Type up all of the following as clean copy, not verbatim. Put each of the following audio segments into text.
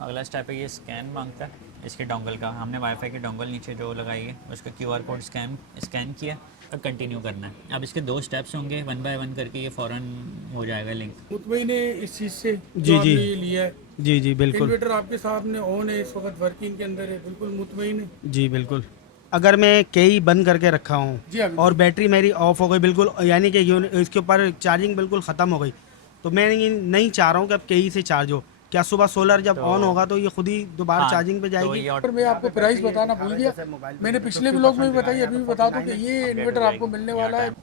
अगला स्टेप है ये स्कैन मांगता है इसके डोंगल का। हमने वाईफाई की डोंगल नीचे जो लगाई है उसका क्यूआर कोड स्कैन किया और कंटिन्यू करना है। अब इसके दो स्टेप्स होंगे, वन बाय वन करके ये फ़ौरन हो जाएगा लिंक। मुतमईन है इस चीज़ से जो जी जी आपने ये लिया है? जी जी बिल्कुल। इन्वर्टर आपके सामने ऑन है, इस वक्त वर्किंग के अंदर है, बिल्कुल मुतमईन है? जी बिल्कुल। अगर मैं कई बंद करके रखा हूँ जी हाँ, और बिल्कुल। बैटरी मेरी ऑफ हो गई बिल्कुल, यानी कि इसके ऊपर चार्जिंग बिल्कुल ख़त्म हो गई, तो मैं ये नहीं चाह रहा हूँ कि अब कई से चार्ज हो। क्या सुबह सोलर जब तो ऑन होगा तो ये खुद ही दोबारा हाँ, चार्जिंग पे तो जाएगी? ये पर मैं आपको प्राइस बताना भूल गया, मैंने पिछले व्लॉग में भी बताई, अभी भी बता दूं कि ये अपडेट हो इन्वर्टर आपको जाएगी मिलने यहाँ वाला है। टाइम।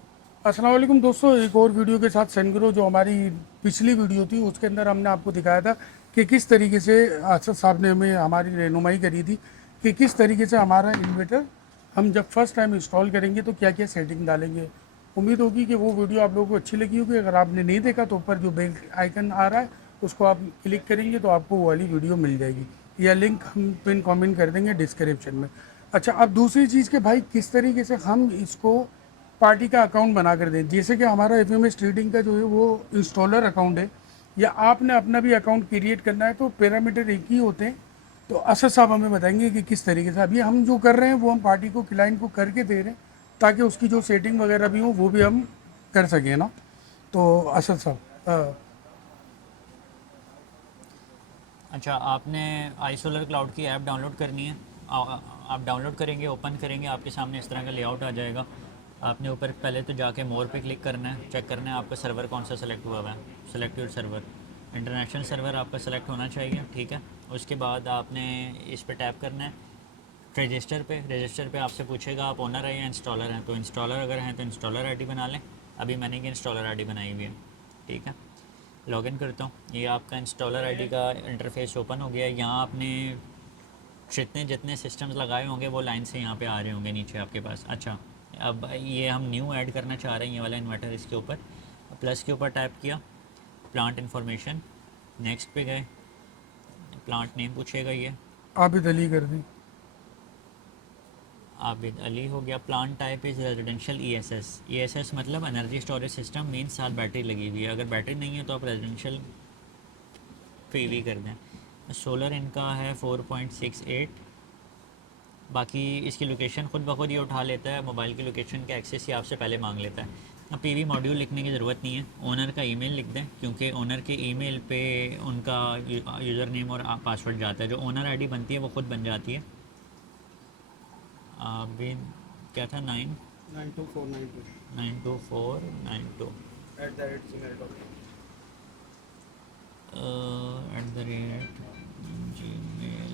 अस्सलाम वालेकुम दोस्तों, एक और वीडियो के साथ सनग्रो, जो हमारी पिछली वीडियो थी उसके अंदर हमने आपको दिखाया था कि किस तरीके से असद साहब ने हमें हमारी रहनुमाई करी थी कि किस तरीके से हमारा इन्वर्टर हम जब फर्स्ट टाइम इंस्टॉल करेंगे तो क्या क्या सेटिंग डालेंगे। उम्मीद होगी कि वो वीडियो आप लोगों को अच्छी लगी होगी। अगर आपने नहीं देखा तो ऊपर जो बेल आइकन आ रहा है उसको आप क्लिक करेंगे तो आपको वो वाली वीडियो मिल जाएगी, या लिंक हम पिन कमेंट कर देंगे डिस्क्रिप्शन में। अच्छा, अब दूसरी चीज़ के भाई किस तरीके से हम इसको पार्टी का अकाउंट बना कर दें। जैसे कि हमारा एफएमएस ट्रेडिंग का जो है वो इंस्टॉलर अकाउंट है, या आपने अपना भी अकाउंट क्रिएट करना है, तो पैरामीटर एक ही होते हैं। तो असद साहब हमें बताएंगे कि किस तरीके से अभी हम जो कर रहे हैं वो हम पार्टी को क्लाइंट को करके दे रहे हैं, ताकि उसकी जो सेटिंग वगैरह भी हो वो भी हम कर सकें ना। तो असद साहब, अच्छा, आपने आईसोलर क्लाउड की ऐप डाउनलोड करनी है। आप डाउनलोड करेंगे, ओपन करेंगे, आपके सामने इस तरह का लेआउट आ जाएगा। आपने ऊपर पहले तो जाके मोर पे क्लिक करना है, चेक करना है आपका सर्वर कौन सा सेलेक्ट हुआ हुआ है। Select your server, international server आपका सेलेक्ट होना चाहिए, ठीक है। उसके बाद आपने इस पर टैप करना है रजिस्टर पे आपसे पूछेगा आप ओनर हैं या इंस्टॉलर हैं। तो इंस्टॉलर अगर हैं तो इंस्टॉलर आईडी बना लें। अभी मैंने ये इंस्टॉलर आईडी बनाई हुई है, ठीक है। लॉगिन करता हूँ, ये आपका इंस्टॉलर आईडी का इंटरफेस ओपन हो गया है। यहाँ आपने जितने जितने सिस्टम्स लगाए होंगे वो लाइन से यहाँ पे आ रहे होंगे नीचे आपके पास। अच्छा, अब ये हम न्यू ऐड करना चाह रहे हैं ये वाला इन्वर्टर। इसके ऊपर प्लस के ऊपर टैप किया, प्लांट इन्फॉर्मेशन, नेक्स्ट पे गए, प्लांट नेम पूछेगा ये, आबिद अली कर दें। आबिद अली हो गया। Plant type is residential E S S मतलब एनर्जी स्टोरेज सिस्टम, मीन साथ बैटरी लगी हुई है। अगर बैटरी नहीं है तो आप रेजिडेंशियल पीवी कर दें। सोलर इनका है 4.68। बाकी इसकी लोकेशन खुद ब खुद ये उठा लेता है, मोबाइल की लोकेशन का एक्सेस ही आपसे पहले मांग लेता है। अब पीवी मॉड्यूल लिखने की ज़रूरत नहीं है, ओनर का ईमेल लिख दें, क्योंकि ओनर के ईमेल पे उनका यूज़र नेम और पासवर्ड जाता है। जो ओनर आईडी बनती है वो खुद बन जाती है। बिन क्या था, 92492 92492 @gmail,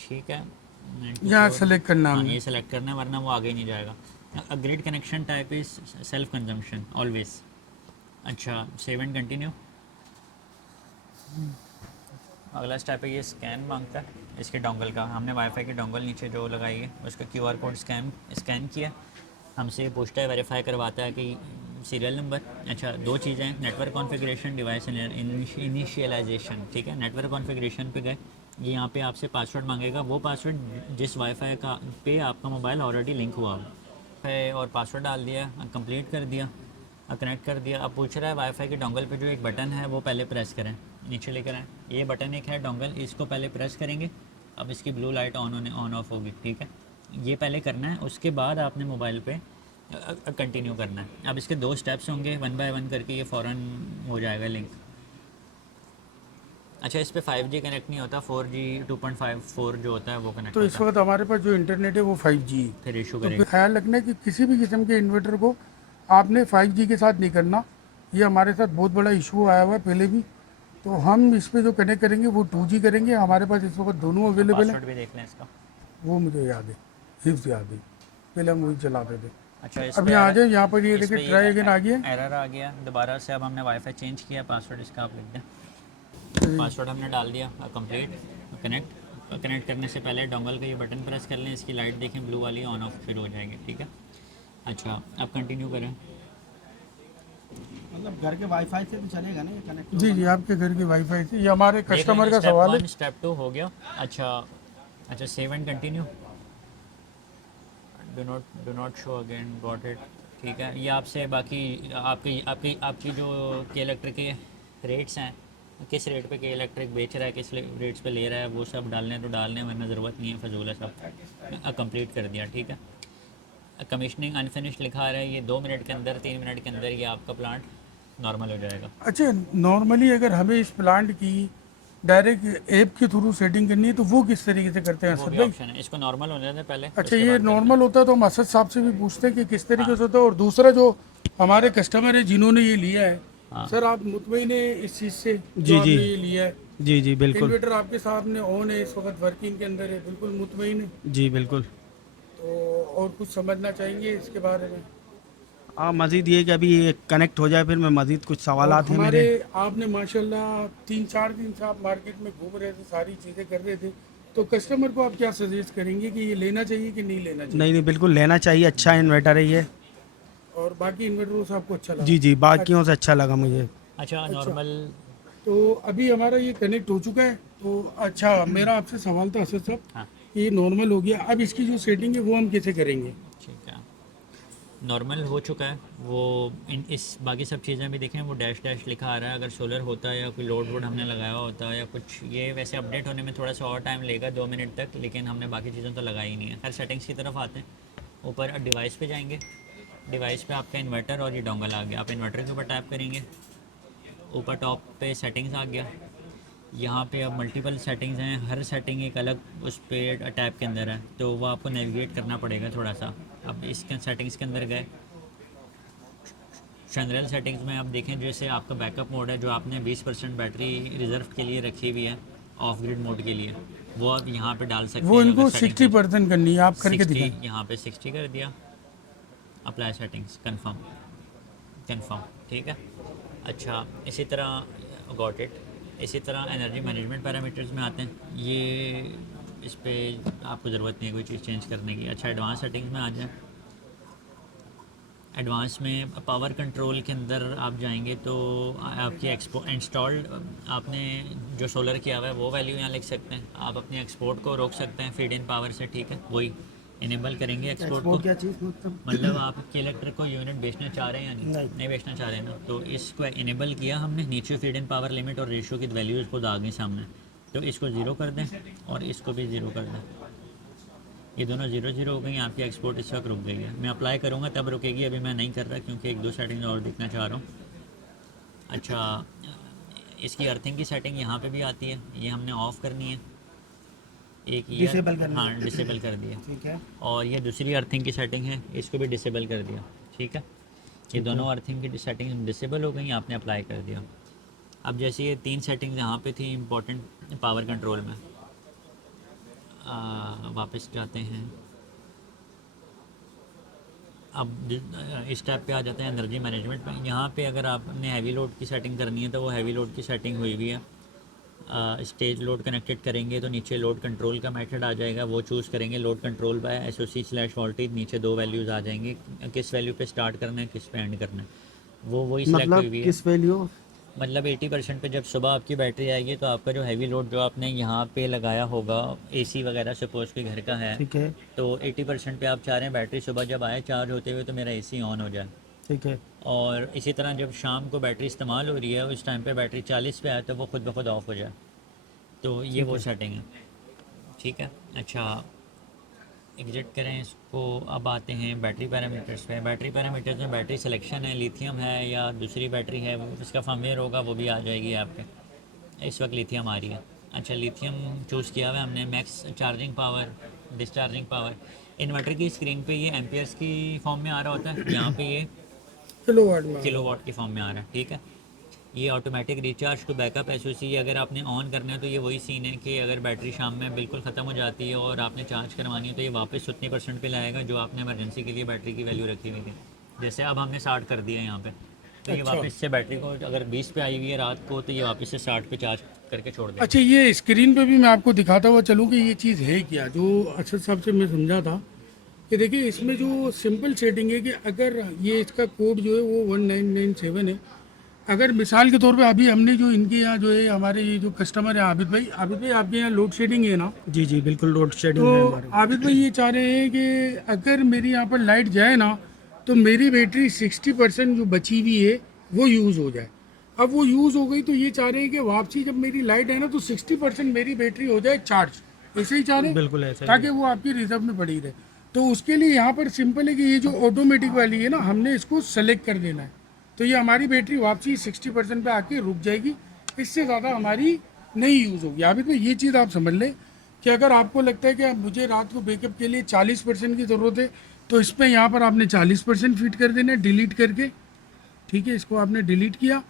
ठीक है। यहाँ 94, सेलेक्ट करना हाँ हमने। ये सेलेक्ट करना है वरना वो आगे नहीं जाएगा। Grid connection type is self consumption always. अच्छा, सेव एंड कंटिन्यू। अगला स्टेप है ये स्कैन मांगता है इसके डोंगल का। हमने वाईफाई की डोंगल नीचे जो लगाई है उसका क्यूआर कोड स्कैन किया, हमसे पूछता है, वेरीफाई करवाता है कि सीरियल नंबर। अच्छा, दो चीज़ें हैं, नेटवर्क कॉन्फ़िगरेशन, डिवाइस इनिशियलाइजेशन, ठीक है। नेटवर्क कॉन्फ़िगरेशन पे गए, ये यहाँ पे आपसे पासवर्ड मांगेगा, वो पासवर्ड जिस वाईफाई का पे आपका मोबाइल ऑलरेडी लिंक हुआ हो है, और पासवर्ड डाल दिया, कंप्लीट कर दिया, कनेक्ट कर दिया। अब पूछ रहा है वाईफाई के डोंगल पे जो एक बटन है वो पहले प्रेस करें, नीचे लेकर आएँ। ये बटन एक है डोंगल, इसको पहले प्रेस करेंगे, अब इसकी ब्लू लाइट ऑन ऑफ होगी, ठीक है। ये पहले करना है, उसके बाद आपने मोबाइल पे कंटिन्यू करना है। अब इसके दो स्टेप्स होंगे, वन बाय वन करके ये फ़ौरन हो जाएगा लिंक। अच्छा, इस पे 5G कनेक्ट नहीं होता, 4G 2.54 जो होता है वो कनेक्ट तो इस होता है, वक्त हमारे पास जो इंटरनेट है वो 5G है। फिर इशू तो फिर करेगा। ख्याल रखना है कि किसी भी किस्म के इन्वर्टर को आपने 5G के साथ नहीं करना। ये हमारे साथ बहुत बड़ा इशू आया हुआ है पहले भी। तो हम इस पे जो कनेक्ट करेंगे वो 2G करेंगे। हमारे पास इस वक्त दोनों अवेलेबल हैं। पासवर्ड भी देख लें इसका। वो मुझे याद है, हिफ्स याद है, पहले हम वही चलाते थे। अच्छा, इस अब पे यहाँ आ जाए, यहाँ पर ये इस देखिए पे ये ट्राई अगेन आ गया। एरर आ गया दोबारा से। अब हमने वाईफाई चेंज किया, पासवर्ड इसका आप लिख दें। पासवर्ड हमने डाल दिया, कंप्लीट कनेक्ट करने से पहले डोंगल का ये बटन प्रेस कर लें, इसकी लाइट देखें ब्लू वाली ऑन ऑफ फिर हो जाएगी, ठीक है। अच्छा, अब कंटिन्यू करें। मतलब घर के वाईफाई से भी चलेगा ना ये कनेक्ट? जी जी, आपके घर के वाईफाई से, ये हमारे कस्टमर का स्टेप सवाल है। 1 स्टेप 2 हो गया। अच्छा अच्छा, save and continue, do not show again, got it, ठीक है। ये आपसे बाकी आपकी आपकी आपकी जो के इलेक्ट्रिक के रेट्स हैं, किस रेट पे के इलेक्ट्रिक बेच रहा है, किस रेट्स पे ले रहा है, वो सब डालने तो डालने, वरना ज़रूरत नहीं है, फजूल है सब। कंप्लीट कर दिया, ठीक है। कमीशनिंग अनफिनिश्ड लिखा आ रहा है, ये 2 मिनट के अंदर 3 मिनट के अंदर ये आपका प्लांट नॉर्मल हो जाएगा। अच्छा, नॉर्मली अगर हमें इस प्लांट की डायरेक्ट ऐप के थ्रू सेटिंग करनी है तो वो किस तरीके से करते हैं वो असद भी भाई? ऑप्शन है, इसको नॉर्मल होने दें पहले। अच्छा, उसके ये बाद करते नॉर्मल होता है तो हम असद साहब से भी पूछते हैं कि किस तरीके हाँ। से होता है। और दूसरा जो हमारे कस्टमर है जिन्होंने ये लिया है, हाँ। सर आप मुतमईन है इस चीज़ से जी, जो जी। आपने ये लिया है? जी जी बिल्कुल। इन्वर्टर आपके सामने ऑन है, इस वक्त वर्किंग के अंदर है, बिल्कुल मुतमईन है? जी बिल्कुल। तो और कुछ समझना चाहेंगे इसके बारे में? हाँ, मज़ीद ये कि अभी ये कनेक्ट हो जाए फिर मैं मज़ीद कुछ और सवालात हैं हमारे मेरे। आपने माशाल्लाह 3-4 दिन से आप मार्केट में घूम रहे थे, सारी चीज़ें कर रहे थे, तो कस्टमर को आप क्या सजेस्ट करेंगे कि ये लेना चाहिए कि नहीं लेना चाहिए? नहीं नहीं, बिल्कुल लेना चाहिए, अच्छा इन्वर्टर है ये। और बाकी इन्वर्टर से आपको अच्छा लगा? जी जी, बाकियों से अच्छा लगा मुझे। अच्छा, नॉर्मल। तो अभी हमारा ये कनेक्ट हो चुका है। तो अच्छा, मेरा आपसे सवाल था असद साहब हाँ, कि ये नॉर्मल हो गया, अब इसकी जो सेटिंग है वो हम कैसे करेंगे? ठीक है, नॉर्मल हो चुका है वो। इस बाकी सब चीज़ें भी देखें, वो डैश डैश लिखा आ रहा है। अगर सोलर होता है या कोई लोड वोड हमने लगाया होता है या कुछ, ये वैसे अपडेट होने में थोड़ा सा और टाइम लेगा, 2 मिनट तक, लेकिन हमने बाकी चीज़ें तो लगाई ही नहीं है। हर सेटिंग्स की तरफ आते हैं, ऊपर डिवाइस पे जाएंगे, डिवाइस पे आपका इन्वर्टर और ये डोंगल आ गया, आप इन्वर्टर के ऊपर टैप करेंगे, ऊपर टॉप पे सेटिंग्स आ गया। यहाँ पे अब मल्टीपल सेटिंग्स हैं, हर सेटिंग एक अलग उस पर टैब के अंदर है, तो वो आपको नेविगेट करना पड़ेगा थोड़ा सा। अब इसके सेटिंग्स के अंदर गए, जनरल सेटिंग्स में आप देखें, जैसे आपका बैकअप मोड है जो आपने 20% बैटरी रिजर्व के लिए रखी हुई है ऑफ ग्रिड मोड के लिए, वो आप यहाँ पे डाल सकते वो हैं। इनको अगर सेटिंग 60% करनी है, आप करके 60, दिखाएं। यहाँ पे 60 कर दिया, अप्लाई सेटिंग्स, कंफर्म, कंफर्म, ठीक है। अच्छा, इसी तरह गॉट इट। इसी तरह एनर्जी मैनेजमेंट पैरामीटर्स में आते हैं, ये इस पे आपको ज़रूरत नहीं है कोई चीज़ चेंज करने की। अच्छा, एडवांस सेटिंग्स में आ जाए, एडवांस में पावर कंट्रोल के अंदर आप जाएंगे तो आपकी इंस्टॉल्ड आपने जो सोलर किया हुआ है वो वैल्यू यहाँ लिख सकते हैं। आप अपने एक्सपोर्ट को रोक सकते हैं फीड इन पावर से, ठीक है, वही इनेबल करेंगे एक्सपोर्ट को। क्या चीज़ मतलब आप इलेक्ट्रिक को यूनिट बेचना चाह रहे हैं या नहीं बेचना चाह रहे हैं ना, तो इसको इनेबल किया हमने। नीचे फीड इन पावर लिमिट और रेशियो की वैल्यूज़ को आ गई सामने, तो इसको ज़ीरो कर दें और इसको भी ज़ीरो कर दें। ये दोनों 0 हो गई, आपकी एक्सपोर्ट इस वक्त रुक गई है। मैं अप्लाई करूँगा तब रुकेगी, अभी मैं नहीं कर रहा क्योंकि 1-2 सेटिंग और देखना चाह रहा हूँ। अच्छा, इसकी अर्थिंग की सेटिंग यहाँ पे भी आती है, ये हमने ऑफ़ करनी है। एक ये डिसेबल करनी हाँ, डिसेबल कर दिया। ठीक है। और ये दूसरी अर्थिंग की सेटिंग है, इसको भी डिसेबल कर दिया, ठीक है। ये दोनों अर्थिंग की सेटिंग डिसेबल हो गई, आपने अप्लाई कर दिया। अब जैसे ये 3 सेटिंग्स यहाँ पे थी इंपॉर्टेंट पावर कंट्रोल में, वापस जाते हैं। अब इस टैब पे आ जाते हैं एनर्जी मैनेजमेंट में। यहाँ पे अगर आपने हैवी लोड की सेटिंग करनी है तो वो हैवी लोड की सेटिंग हुई हुई है। स्टेज लोड कनेक्टेड करेंगे तो नीचे लोड कंट्रोल का मेथड आ जाएगा, वो चूज़ करेंगे। लोड कंट्रोल बाय SOC/वोल्टेज, नीचे 2 वैल्यूज़ आ जाएंगे, किस वैल्यू पे स्टार्ट करना है, किस पे एंड करना है, वो वही सिलेक्ट हुई मतलब हुई है। किस वैल्यू? मतलब 80% पे जब सुबह आपकी बैटरी आएगी तो आपका जो हैवी लोड जो आपने यहाँ पे लगाया होगा, AC वगैरह सपोज के घर का है, ठीक है। तो 80% पे आप चाह रहे हैं बैटरी सुबह जब आए चार्ज होते हुए तो मेरा AC ऑन हो जाए। ठीक है। और इसी तरह जब शाम को बैटरी इस्तेमाल हो रही है उस टाइम पे बैटरी 40 पे आए तो वो खुद ब खुद ऑफ हो जाए, तो ये वो सेटिंग है, ठीक है। अच्छा, एग्जिट करें इसको। अब आते हैं बैटरी पैरामीटर्स पे। बैटरी पैरामीटर्स में बैटरी सिलेक्शन है, लिथियम है या दूसरी बैटरी है, वो इसका फर्मवेयर होगा, वो भी आ जाएगी ऐप पे। इस वक्त लिथियम आ रही है। अच्छा, लिथियम चूज़ किया हुआ है हमने। Max charging power, discharging power, inverter की स्क्रीन पे ये एम्पियर्स की फॉर्म में आ रहा होता है, यहाँ पे ये किलोवाट में? किलोवाट की फॉर्म में आ रहा है, ठीक है। ये automatic recharge to backup SOC, अगर आपने ऑन करना है तो ये वही सीन है कि अगर बैटरी शाम में बिल्कुल ख़त्म हो जाती है और आपने चार्ज करवानी है तो ये वापस उतनी % पे लाएगा जो आपने इमरजेंसी के लिए बैटरी की वैल्यू रखी हुई थी। जैसे अब हमने 60 कर दिया यहाँ पे, तो ये अच्छा। वापस से बैटरी को अगर 20 पे आई हुई है रात को तो ये वापस से 60 पे चार्ज करके छोड़ देगा। अच्छा, ये स्क्रीन पे भी मैं आपको दिखाता हुआ चलूँ कि ये चीज़ है क्या, जो असद साहब से मैं समझा था कि देखिए इसमें जो सिंपल सेटिंग है कि अगर ये इसका कोड जो है वो 1997 है। अगर मिसाल के तौर पे अभी हमने जो इनके यहाँ जो है हमारे ये जो कस्टमर है आबिद भाई आपके यहाँ लोड शेडिंग है ना, जी जी बिल्कुल, लोड शेडिंग है तो हमारे। आबिद भाई ये चाह रहे हैं कि अगर मेरी यहाँ पर लाइट जाए ना तो मेरी बैटरी 60% जो बची हुई है वो यूज़ हो जाए। अब वो यूज़ हो गई तो ये चाह रहे हैं कि वापसी जब मेरी लाइट है ना तो 60% मेरी बैटरी हो जाए चार्ज, ऐसे ही चाह रहे हैं बिल्कुल ऐसा ही ताकि वो आपकी रिजर्व में पड़ी रहे। तो उसके लिए यहाँ पर सिंपल है कि ये जो ऑटोमेटिक वाली है ना, हमने इसको सेलेक्ट कर देना है, तो ये हमारी बैटरी वापसी 60% पे आके रुक जाएगी, इससे ज़्यादा हमारी नहीं यूज़ होगी। अभी तो ये चीज़ आप समझ लें कि अगर आपको लगता है कि अब मुझे रात को बैकअप के लिए 40% की ज़रूरत है, तो इस पर यहाँ पर आपने 40% फिट कर देना है डिलीट करके, ठीक है। इसको आपने डिलीट किया,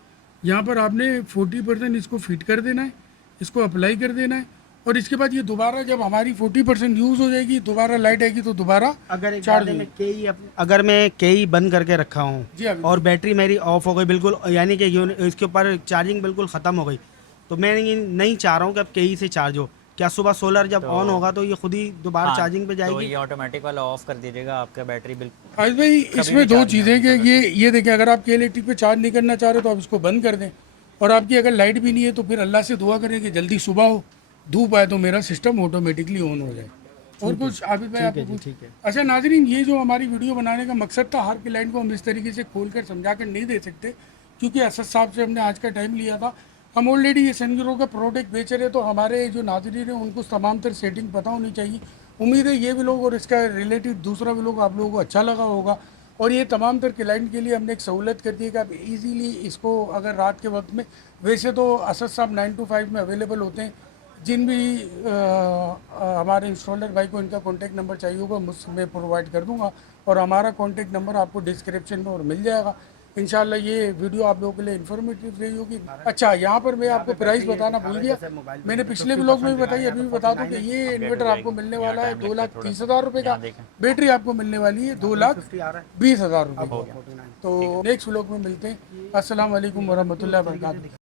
यहाँ पर आपने 40% इसको फिट कर देना है, इसको अप्लाई कर देना है, और इसके बाद ये दोबारा जब हमारी 40% यूज़ हो जाएगी, दोबारा लाइट आएगी तो दोबारा अगर एक चार्ज बात है, होगी। मैं अगर मैं कई बंद करके रखा हूँ जी अभी और बैटरी मेरी ऑफ हो गई बिल्कुल, यानी कि इसके ऊपर चार्जिंग बिल्कुल ख़त्म हो गई, तो मैं नहीं चाह रहा हूँ कि अब कहीं से चार्ज हो। क्या सुबह सोलर जब ऑन होगा तो ये खुद ही दोबारा हाँ, चार्जिंग पे तो जाएगी? ये ऑटोमेटिक वाला ऑफ कर दीजिएगा, आपका बैटरी बिल्कुल आज भाई इसमें भी दो चार्ज नहीं चीज़ें कि होगी। ये देखिए, अगर आप के इलेक्ट्रिक पे चार्ज नहीं करना चाह रहे तो आप इसको बंद कर दें, और आपकी अगर लाइट भी नहीं है तो फिर अल्लाह से दुआ करें कि जल्दी सुबह हो, धूप आए तो मेरा सिस्टम ऑटोमेटिकली ऑन हो जाए। और कुछ आबिद भाई आपको कुछ? ठीक है। अच्छा नाजरीन, ये जो हमारी वीडियो बनाने का मकसद था, हर क्लाइंट को हम इस तरीके से खोल कर समझा कर नहीं दे सकते, क्योंकि असद साहब से हमने आज का टाइम लिया था। हम ऑलरेडी ये सनग्रो का प्रोडक्ट बेच रहे, तो हमारे जो नाजरीन हैं उनको तमाम तर सेटिंग पता होनी चाहिए। उम्मीद है ये भी लोग और इसका रिलेटिव दूसरा भी लोग आप लोगों को अच्छा लगा होगा। और ये तमाम तर क्लाइंट के लिए हमने एक सहूलत कर दी है कि आप इजीली इसको अगर रात के वक्त में, वैसे तो असद साहब 9 to 5 में अवेलेबल होते हैं, जिन भी हमारे इंस्टॉलर भाई को इनका कॉन्टैक्ट नंबर चाहिए होगा मैं प्रोवाइड कर दूंगा, और हमारा कॉन्टैक्ट नंबर आपको डिस्क्रिप्शन में और मिल जाएगा। इंशाल्लाह ये वीडियो आप लोगों के लिए इन्फॉर्मेटिव रही होगी। अच्छा, यहाँ पर मैं आपको प्राइस बताना भूल गया, मैंने पिछले ब्लॉग में भी बताई, अभी भी बता दूं कि ये इन्वर्टर आपको मिलने वाला है 2,30,000 रुपये का, बैटरी आपको मिलने वाली है 2,20,000 रुपये की। तो नेक्स्ट ब्लॉग में मिलते हैं। अस्सलाम वालेकुम वरहमतुल्लाहि वबरकातुहू।